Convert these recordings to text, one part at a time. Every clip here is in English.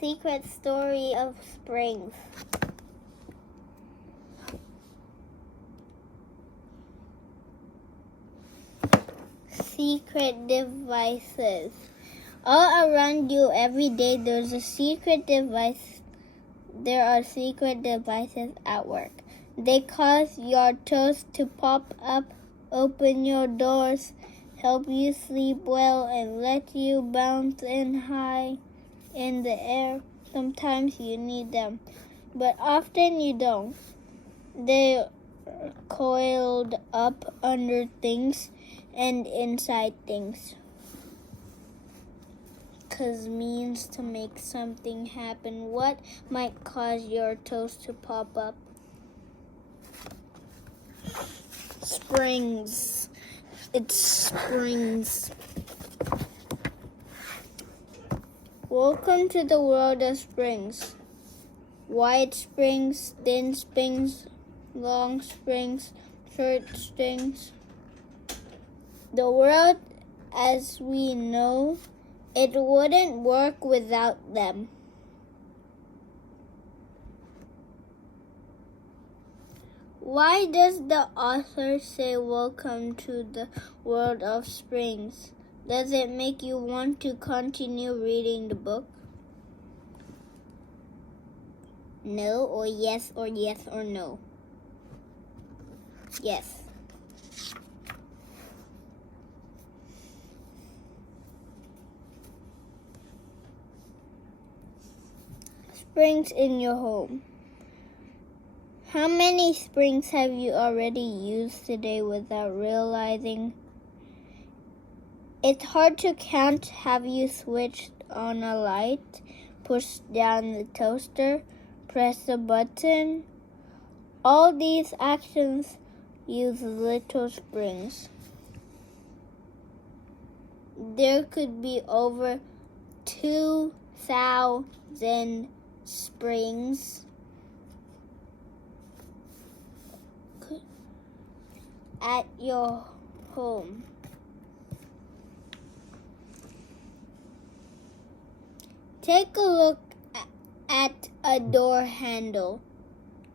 secret story of springs. Secret devices. All around you every day there's a secret device. There are secret devices at work. They cause your toes to pop up, open your doors, help you sleep well, and let you bounce in high in the air. Sometimes you need them, but often you don't. They're coiled up under things and inside things. 'Cause means to make something happen. What might cause your toes to pop up? Springs. It's springs. Welcome to the world of springs. Wide springs, thin springs, long springs, short springs. The world as we know it wouldn't work without them. Why does the author say welcome to the world of springs? Does it make you want to continue reading the book? No or yes or yes or no? Yes. Springs in your home. How many springs have you already used today without realizing? It's hard to count. Have you switched on a light, pushed down the toaster, pressed a button? All these actions use little springs. There could be over 2,000 springs at your home. Take a look at a door handle.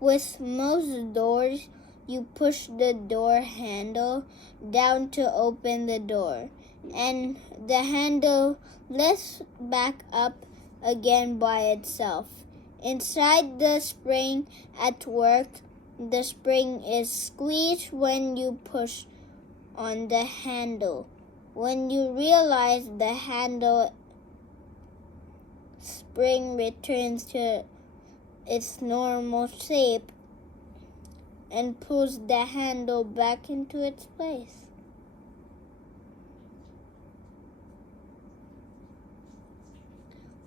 With most doors, you push the door handle down to open the door, and the handle lifts back up again by itself. Inside the spring at work, the spring is squeezed when you push on the handle. When you realize the handle spring returns to its normal shape and pulls the handle back into its place.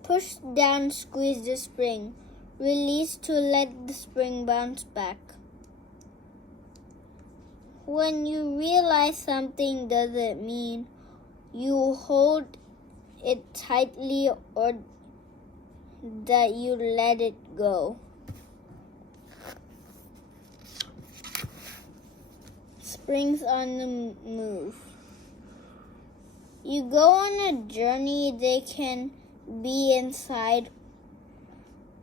Push down, squeeze the spring. Release to let the spring bounce back. When you realize something doesn't mean you hold it tightly or that you let it go. Springs on the move. You go on a journey, they can be inside,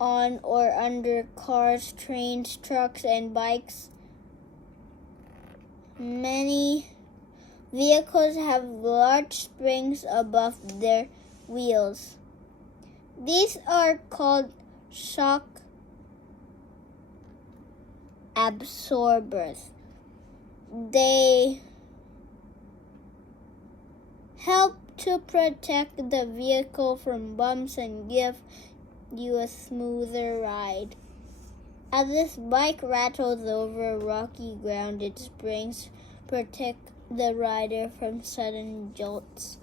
on or under cars, trains, trucks, and bikes. Many vehicles have large springs above their wheels. These are called shock absorbers. They help to protect the vehicle from bumps and give you a smoother ride. As this bike rattles over rocky ground, its springs protect the rider from sudden jolts.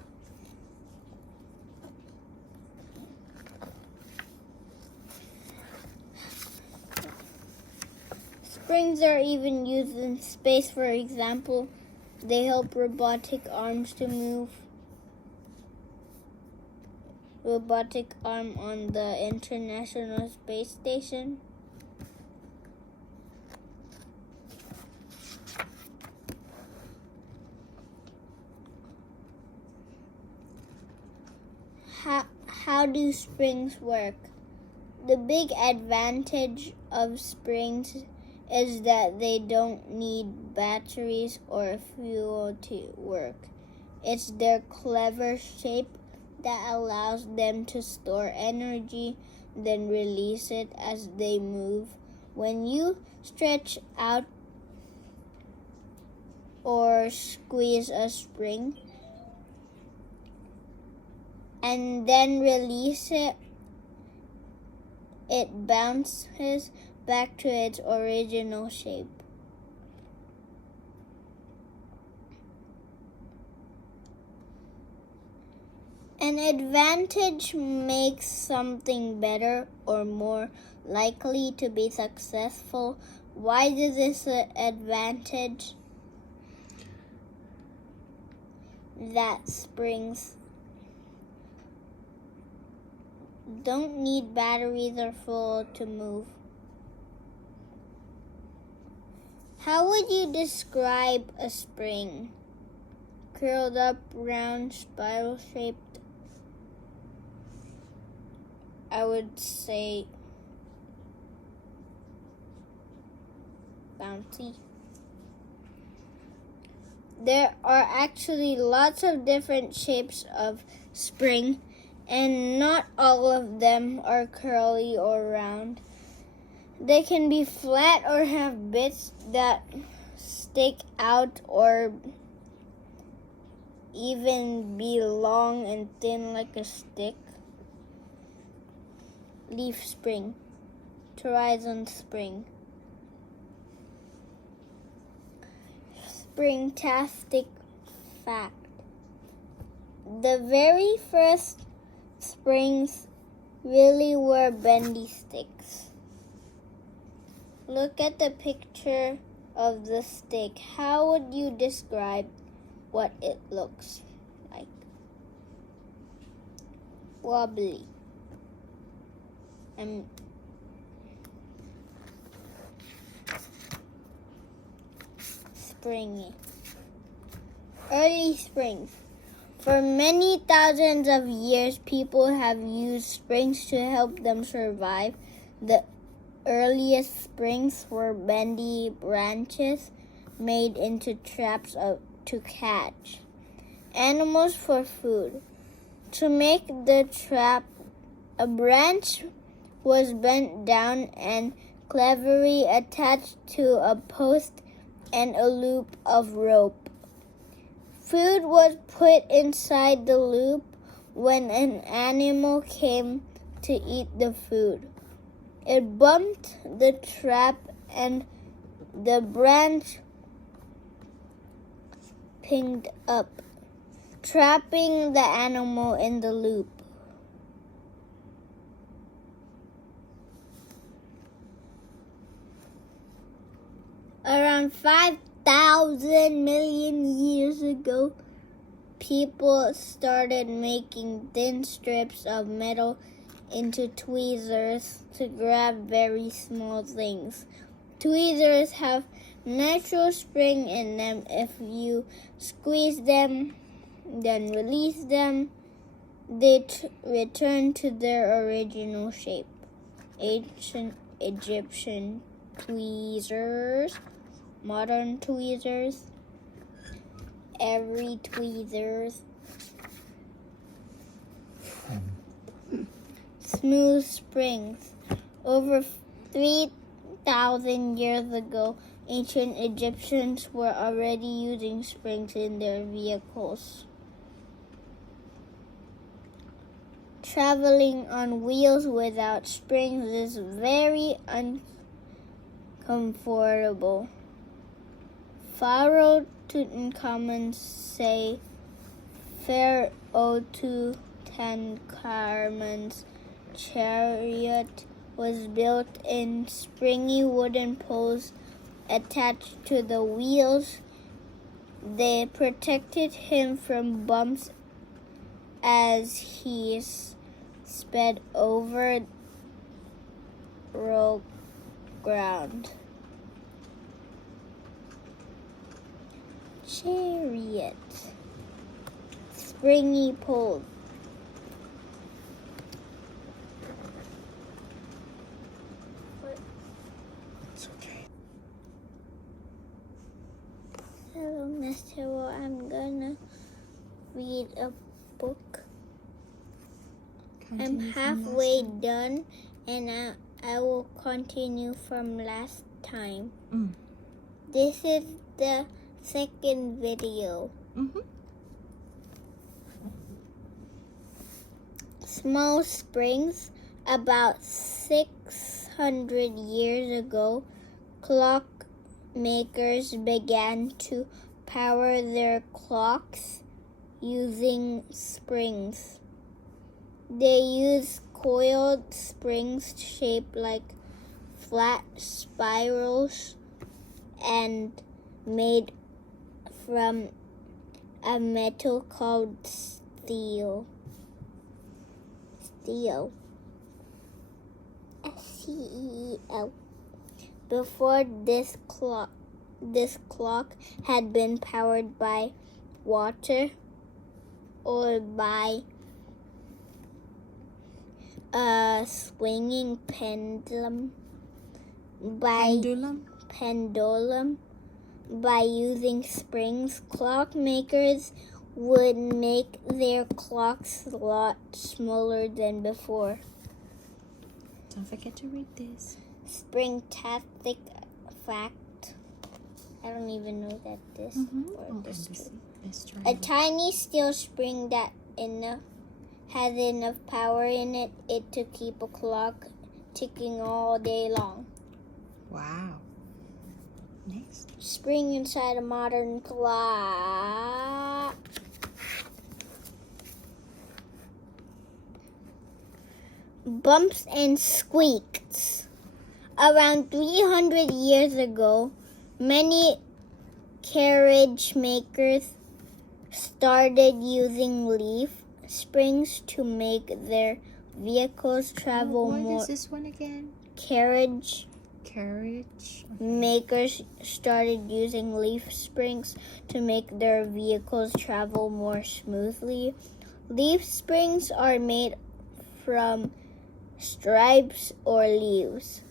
Springs are even used in space. For example, they help robotic arms to move. Robotic arm on the International Space Station. How do springs work? The big advantage of springs is that they don't need batteries or fuel to work. It's their clever shape that allows them to store energy, then release it as they move. When you stretch out or squeeze a spring and then release it, it bounces back to its original shape. An advantage makes something better or more likely to be successful. Why is this an advantage? That springs don't need batteries or fuel to move. How would you describe a spring? Curled up, round, spiral-shaped? I would say bouncy. There are actually lots of different shapes of spring, and not all of them are curly or round. They can be flat or have bits that stick out, or even be long and thin like a stick. Leaf spring, Horizon spring. Springtastic fact. The very first springs really were bendy sticks. Look at the picture of the stick. How would you describe what it looks like? Wobbly. And springy. Early springs. For many thousands of years, people have used springs to help them survive. The earliest springs were bendy branches made into traps to catch animals for food. To make the trap, a branch was bent down and cleverly attached to a post and a loop of rope. Food was put inside the loop when an animal came to eat the food. It bumped the trap and the branch pinged up, trapping the animal in the loop. Around 5,000 million years ago, people started making thin strips of metal into tweezers to grab very small things. Tweezers have natural spring in them. If you squeeze them, then release them, they return to their original shape. Ancient Egyptian tweezers. Modern tweezers, every tweezers, smooth springs. Over 3,000 years ago, ancient Egyptians were already using springs in their vehicles. Traveling on wheels without springs is very uncomfortable. Pharaoh Tutankhamun's say Pharaoh Tutankhamun's chariot was built in springy wooden poles attached to the wheels. They protected him from bumps as he sped over rough ground. Chariot, springy poles. So I'm gonna read a book. Continue I'm from last halfway time. done, and I will continue from last time. This is the second video. Small springs. About 600 years ago, clockmakers began to power their clocks using springs. They used coiled springs shaped like flat spirals and made from a metal called steel. S-C-E-E-L. Before this clock had been powered by water or by a swinging pendulum. By using springs, clockmakers would make their clocks a lot smaller than before. Don't forget to read this. Spring-tastic fact. I don't even know that this is true. A tiny steel spring that has enough power in it to keep a clock ticking all day long. Wow. Next. Spring inside a modern clock. Bumps and squeaks. Around 300 years ago, many carriage makers started using leaf springs to make their vehicles travel more. What is this one again? Carriage makers started using leaf springs to make their vehicles travel more smoothly. Leaf springs are made from stripes or leaves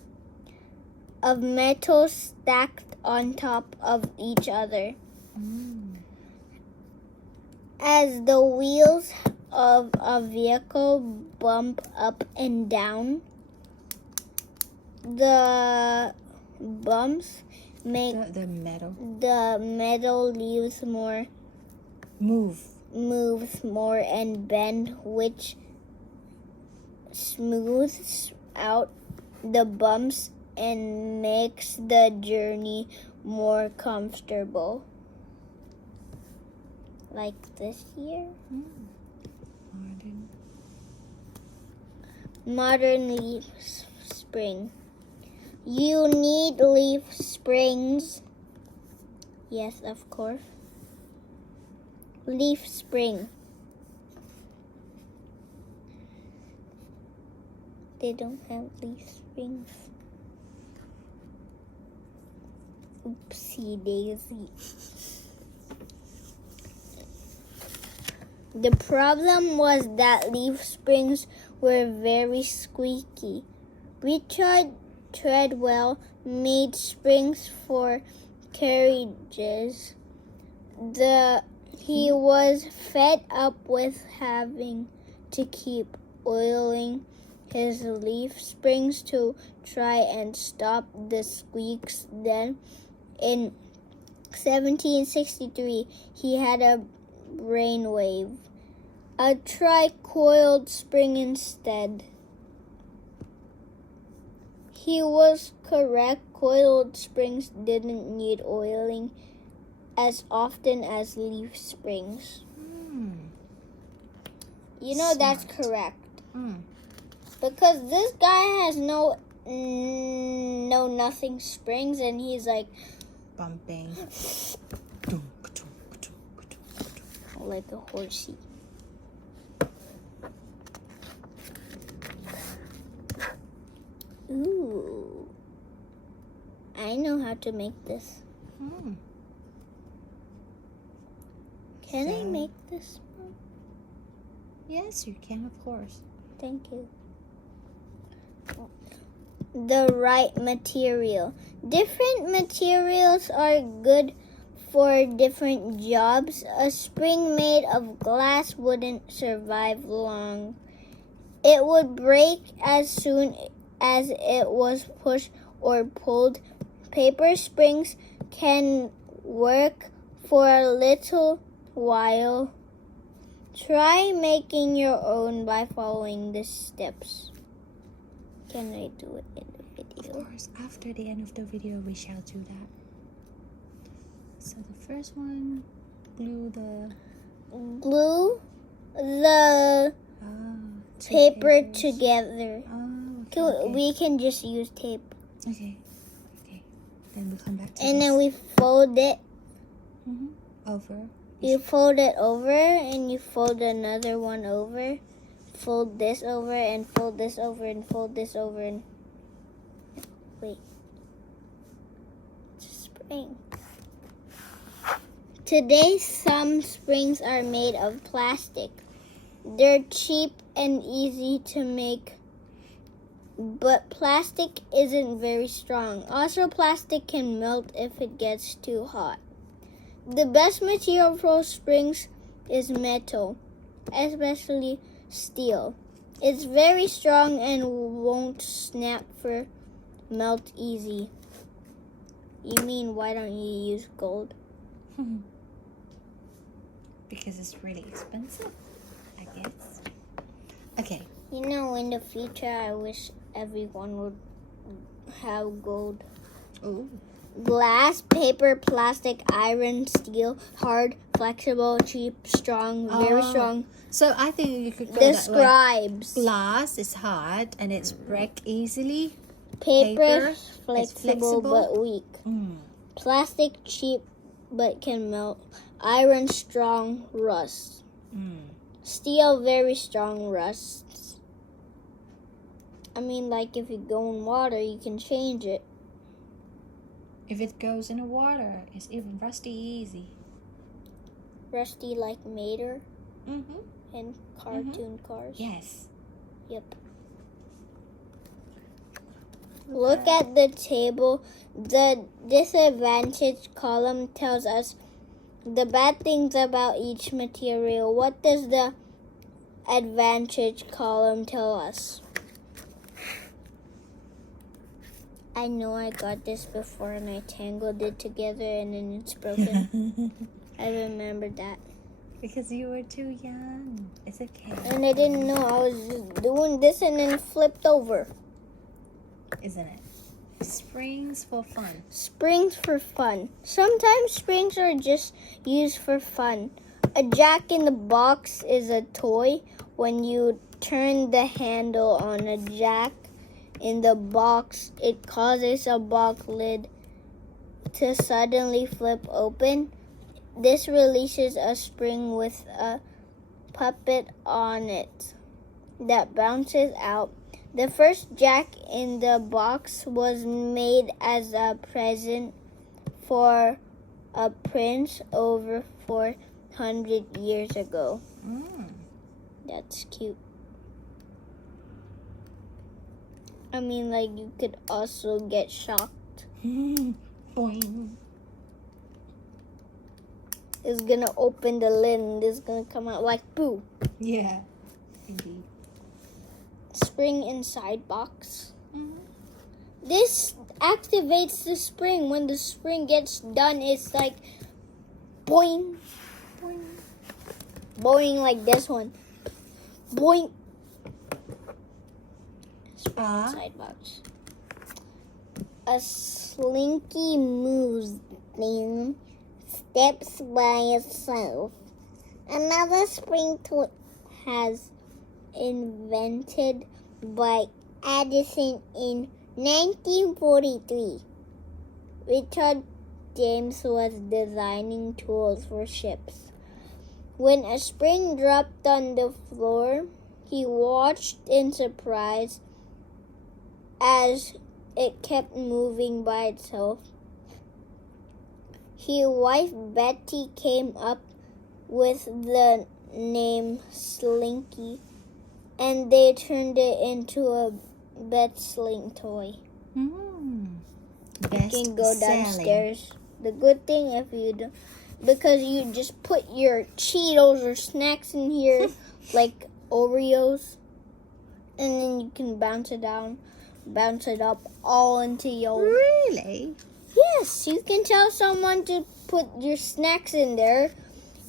of metal stacked on top of each other. As the wheels of a vehicle bump up and down, the bumps make the metal leaves moves more and bend, which smooths out the bumps and makes the journey more comfortable. Like this here. Modern leaf spring. You need leaf springs. Yes, of course. Leaf spring. They don't have leaf springs. Oopsie daisy. The problem was that leaf springs were very squeaky. Richard Treadwell made springs for carriages. He was fed up with having to keep oiling his leaf springs to try and stop the squeaks. Then, in 1763, he had a brainwave. Try coiled spring instead. He was correct. Coiled springs didn't need oiling as often as leaf springs. You know, that's correct. Because this guy has no nothing springs, and he's like bumping like a horsey. Ooh, I know how to make this. Can I make this one? Yes, you can, of course. Thank you. The right material. Different materials are good for different jobs. A spring made of glass wouldn't survive long. It would break as soon as it was pushed or pulled. Paper springs can work for a little while. Try making your own by following the steps. Can I do it in the video? Of course, after the end of the video, we shall do that. So the first one, glue the Glue the two paper papers. together. Oh, okay. We can just use tape. Okay. Then we come back to And this. then we fold it. Over. You fold it over and you fold another one over. Fold this over and fold this over and fold this over and wait. It's a spring. Today some springs are made of plastic. They're cheap and easy to make, but plastic isn't very strong. Also, plastic can melt if it gets too hot. The best material for springs is metal, especially steel. It's very strong and won't snap or melt easy. You mean why don't you use gold? Because it's really expensive, I guess. Okay. You know, in the future, I wish everyone would have gold. Ooh. Glass, paper, plastic, iron, steel, hard, flexible, cheap, strong, very Oh. strong. So I think you could go that way. Describes. Glass is hard and it's break easily. Paper, Paper, flexible flexible. but weak. Mm. Plastic, cheap but can melt. Iron, strong, rust. Steel, very strong, rusts. I mean, like if you go in water, you can change it. If it goes in the water, it's even rusty easy. Rusty like Mater Mm-hmm. and cartoon cars. Yes. Yep. Look at the table. The disadvantage column tells us the bad things about each material. What does the advantage column tell us? I know I got this before and I tangled it together and then it's broken. I remember that. Because you were too young. It's okay. And I didn't know I was just doing this and then it flipped over. Isn't it? Springs for fun. Springs for fun. Sometimes springs are just used for fun. A jack in the box is a toy. When you turn the handle on a jack in the box, it causes a box lid to suddenly flip open. This releases a spring with a puppet on it that bounces out. The first jack in the box was made as a present for a prince over 400 years ago. That's cute. I mean, like, you could also get shocked. Boing. It's gonna open the lid and it's gonna come out like boo. Yeah. Indeed. Spring inside box. This activates the spring. When the spring gets done, it's like boing, boing, boing like this one. Boing. Spring inside box. A slinky moves thing steps by itself. Another spring toy has invented by Edison in 1943. Richard James was designing tools for ships. When a spring dropped on the floor, he watched in surprise as it kept moving by itself. His wife Betty came up with the name Slinky, and they turned it into a bed sling toy. Best You can go selling. downstairs The good thing if you don't, because you just put your Cheetos or snacks in here, like Oreos, and then you can bounce it up all into your. Really? Yes, you can tell someone to put your snacks in there,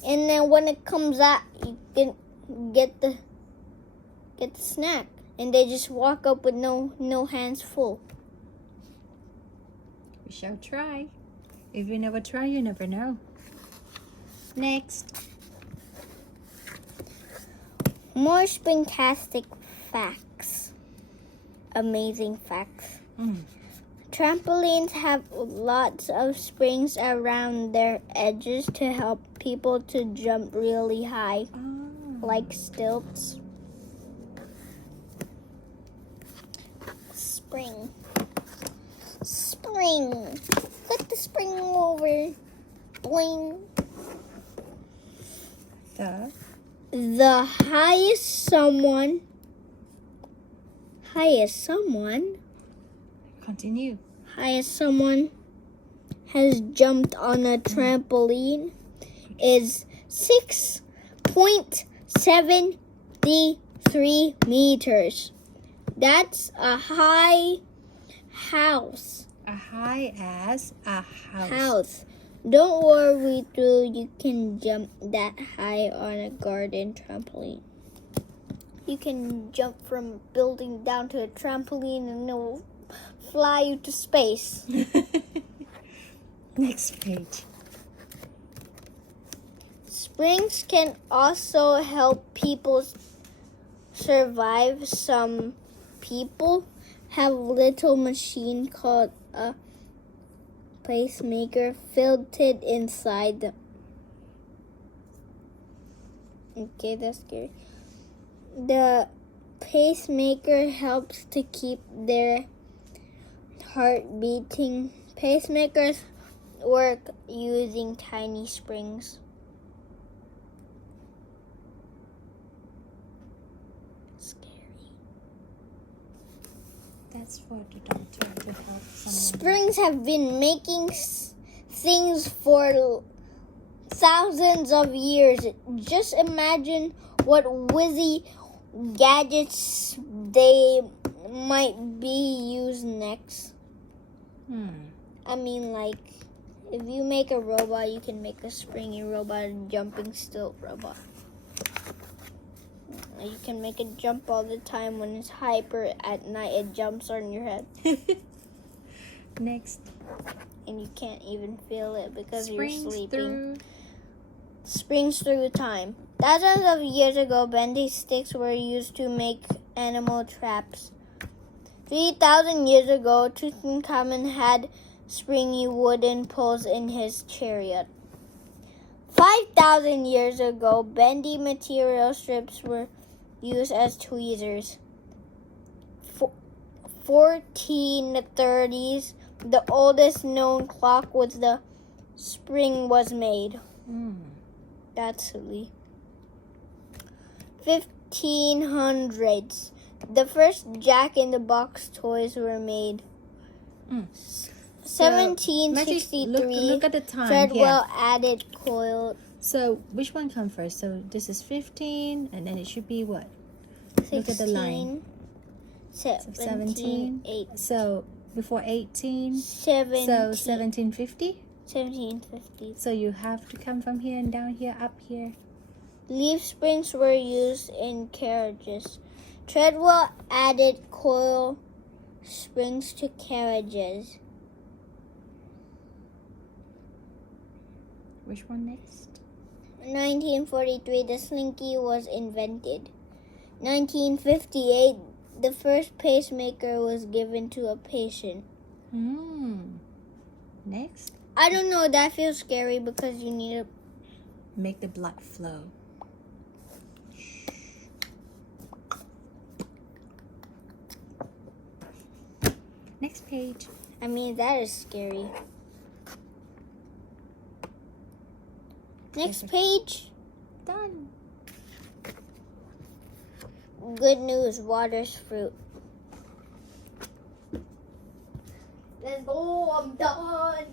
and then when it comes out, you can get the snack, and they just walk up with no hands full. We shall try. If you never try, you never know. Next. More springtastic facts. Amazing facts. Trampolines have lots of springs around their edges to help people to jump really high, like stilts. Spring. Put the spring over. Boing. The highest someone Continue. Has jumped on a trampoline is 6.73 meters. That's a high house. A high as a House. Don't worry, Drew. You can jump that high on a garden trampoline. You can jump from building down to a trampoline and it will fly you to space. Next page. Springs can also help people survive. Some people have a little machine called a pacemaker fitted inside them. Okay, that's scary. The pacemaker helps to keep their heart beating. Pacemakers work using tiny springs. Scary. That's for the doctor to help someone. Springs have been making things for thousands of years. Just imagine what whizzy gadgets they might be used next. I mean, like, if you make a robot, you can make a springy robot, a jumping stilt robot. You can make it jump all the time when it's hyper. At night, it jumps on your head. Next. And you can't even feel it because Springs you're sleeping. through. Springs through time. Thousands of years ago, bendy sticks were used to make animal traps. 3,000 years ago, Tutankhamun had springy wooden poles in his chariot. 5,000 years ago, bendy material strips were used as tweezers. 1430s, the oldest known clock with the spring was made. That's silly. 1500s, the first Jack-in-the-Box toys were made. 1763, look at the time. Treadwell added coil. So which one comes first? So this is 15, and then it should be what? 16, Look at the line. 17, 8, So before 18. 17, So 1750. 1750. So you have to come from here and down here, up here. Leaf springs were used in carriages. Treadwell added coil springs to carriages. Which one next? 1943, the slinky was invented. 1958, the first pacemaker was given to a patient. Next? I don't know, that feels scary because you need to Make the blood flow. Next page. I mean, that is scary. Next page. Done. Good news, water's fruit. Let's go, I'm done.